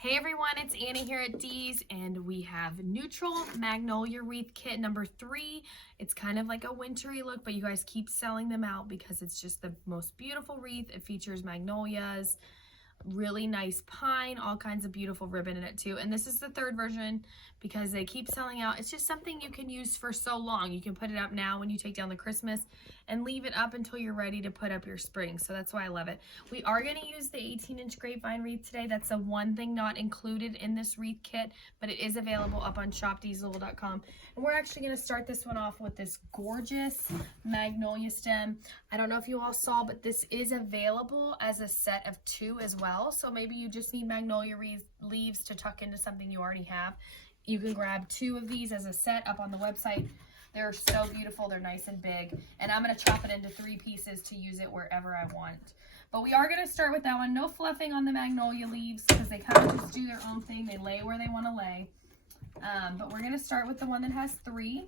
Hey everyone, it's Annie here at Dee's, and we have Neutral Magnolia Wreath Kit number 3. It's kind of like a wintry look, but you guys keep selling them out because it's just the most beautiful wreath. It features magnolias, really nice pine, all kinds of beautiful ribbon in it too. And this is the 3rd version because they keep selling out. It's just something you can use for so long. You can put it up now when you take down the Christmas and leave it up until you're ready to put up your spring. So that's why I love it. We are going to use the 18-inch grapevine wreath today. That's the one thing not included in this wreath kit, but it is available up on shopdeeslouisville.com. And we're actually going to start this one off with this gorgeous magnolia stem. I don't know if you all saw, but this is available as a set of 2 as well. So maybe you just need magnolia leaves to tuck into something you already have. You can grab 2 of these as a set up on the website. They're so beautiful. They're nice and big. And I'm going to chop it into 3 pieces to use it wherever I want. But we are going to start with that one. No fluffing on the magnolia leaves because they kind of just do their own thing. They lay where they want to lay. But we're going to start with the one that has 3.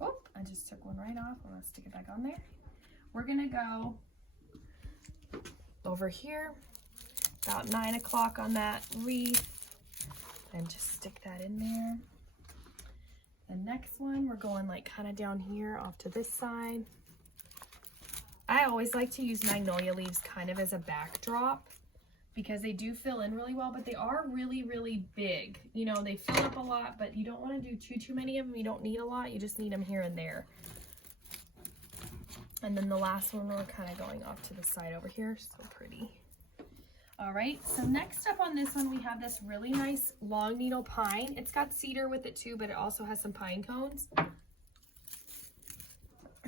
Oh, I just took one right off. I'm going to stick it back on there. We're going to go over here about 9 o'clock on that wreath and just stick that in there. The next one, we're going like kind of down here off to this side. I always like to use magnolia leaves kind of as a backdrop because they do fill in really well, but they are really, really big. You know, they fill up a lot, but you don't want to do too many of them. You don't need a lot. You just need them here and there. And then the last one, we're kind of going off to the side over here. So pretty. All right, so next up on this one, we have this really nice long needle pine. It's got cedar with it too, but it also has some pine cones.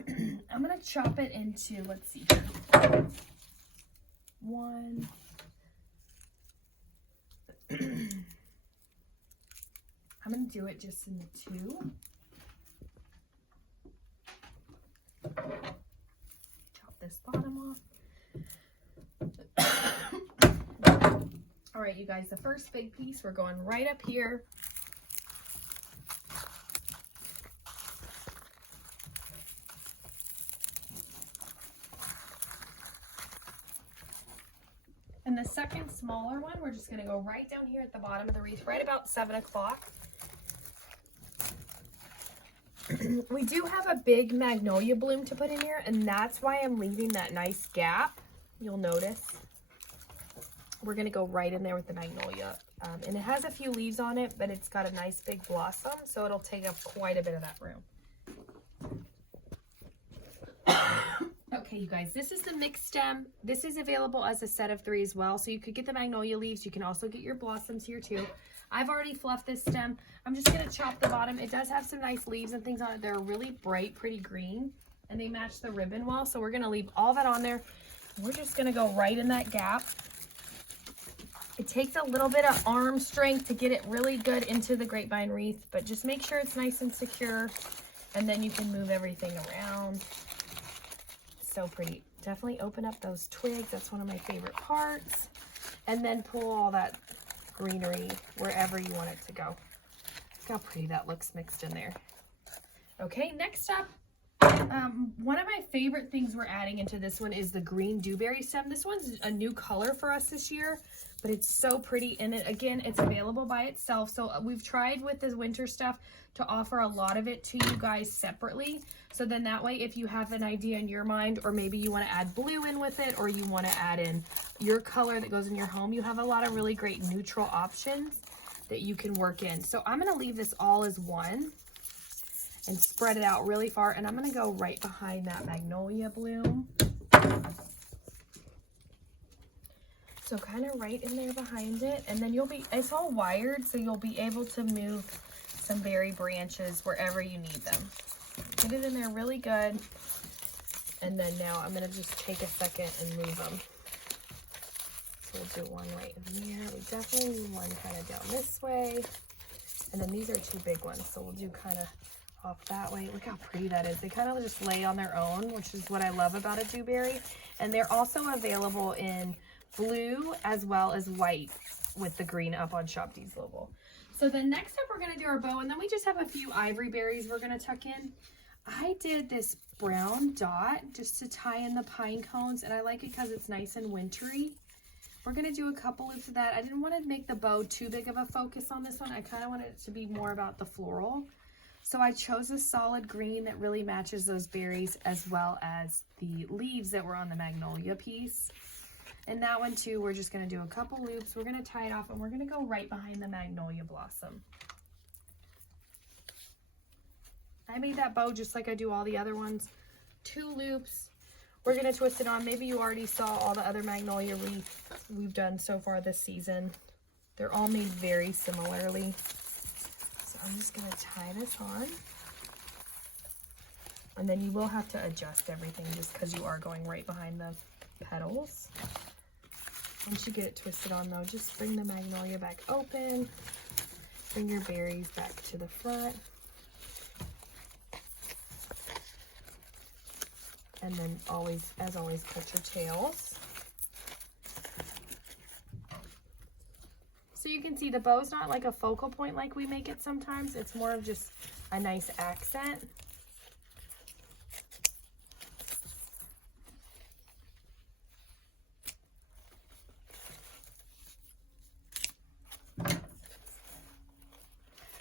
I'm gonna chop it into, let's see here. 1. I'm gonna do it just in the 2. Chop this bottom off. All right, you guys, the first big piece, we're going right up here. And the second smaller one, we're just gonna go right down here at the bottom of the wreath, right about 7 o'clock. We do have a big magnolia bloom to put in here, and that's why I'm leaving that nice gap. You'll notice. We're going to go right in there with the magnolia. And it has a few leaves on it, but it's got a nice big blossom, so it'll take up quite a bit of that room. Okay, you guys, this is the mixed stem. This is available as a set of 3 as well, so you could get the magnolia leaves. You can also get your blossoms here too. I've already fluffed this stem. I'm just going to chop the bottom. It does have some nice leaves and things on it. They're really bright, pretty green, and they match the ribbon well, so we're going to leave all that on there. We're just going to go right in that gap. It takes a little bit of arm strength to get it really good into the grapevine wreath, but just make sure it's nice and secure, and then you can move everything around. So pretty. Definitely open up those twigs. That's one of my favorite parts. And then pull all that greenery wherever you want it to go. Look how pretty that looks mixed in there. Okay, next up, one of my favorite things we're adding into this one is the green dewberry stem. This one's a new color for us this year, but it's so pretty. And it, again, it's available by itself. So we've tried with this winter stuff to offer a lot of it to you guys separately. So then that way, if you have an idea in your mind, or maybe you want to add blue in with it, or you want to add in your color that goes in your home, you have a lot of really great neutral options that you can work in. So I'm going to leave this all as one and spread it out really far. And I'm going to go right behind that magnolia bloom. So kind of right in there behind it. And then you'll be, it's all wired, so you'll be able to move some berry branches wherever you need them. Get it in there really good. And then now I'm going to just take a second and move them. So we'll do one right in here. We definitely need one kind of down this way. And then these are 2 big ones. So we'll do kind of off that way. Look how pretty that is. They kind of just lay on their own, which is what I love about a dewberry. And they're also available in blue as well as white with the green up on Shop Dee's Louisville. So then next up, we're going to do our bow, and then we just have a few ivory berries we're going to tuck in. I did this brown dot just to tie in the pine cones, and I like it because it's nice and wintry. We're going to do a couple loops of that. I didn't want to make the bow too big of a focus on this one. I kind of wanted it to be more about the floral. So I chose a solid green that really matches those berries as well as the leaves that were on the magnolia piece. And that one too, we're just going to do a couple loops. We're going to tie it off and we're going to go right behind the magnolia blossom. I made that bow just like I do all the other ones. 2 loops. We're going to twist it on. Maybe you already saw all the other magnolia wreaths we've done so far this season. They're all made very similarly. So I'm just going to tie this on. And then you will have to adjust everything just because you are going right behind the petals. Once you get it twisted on though, just bring the magnolia back open. Bring your berries back to the front. And then always, as always, cut your tails. So you can see the bow's not like a focal point like we make it sometimes. It's more of just a nice accent.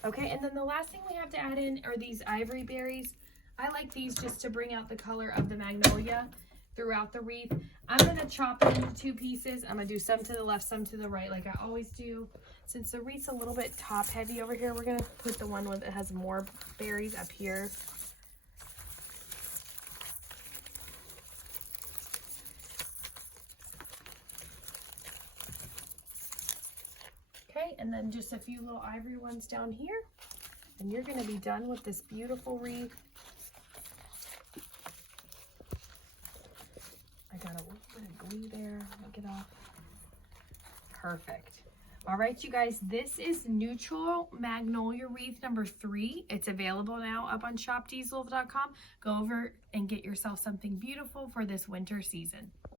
Okay, and then the last thing we have to add in are these ivory berries. I like these just to bring out the color of the magnolia throughout the wreath. I'm going to chop it into 2 pieces. I'm going to do some to the left, some to the right like I always do. Since the wreath's a little bit top heavy over here, we're going to put the one that has more berries up here. Okay, and then just a few little ivory ones down here. And you're going to be done with this beautiful wreath. I got a little bit of glue there. Get off. Perfect. All right, you guys, this is Neutral Magnolia Wreath number 3. It's available now up on shopdiesel.com. Go over and get yourself something beautiful for this winter season.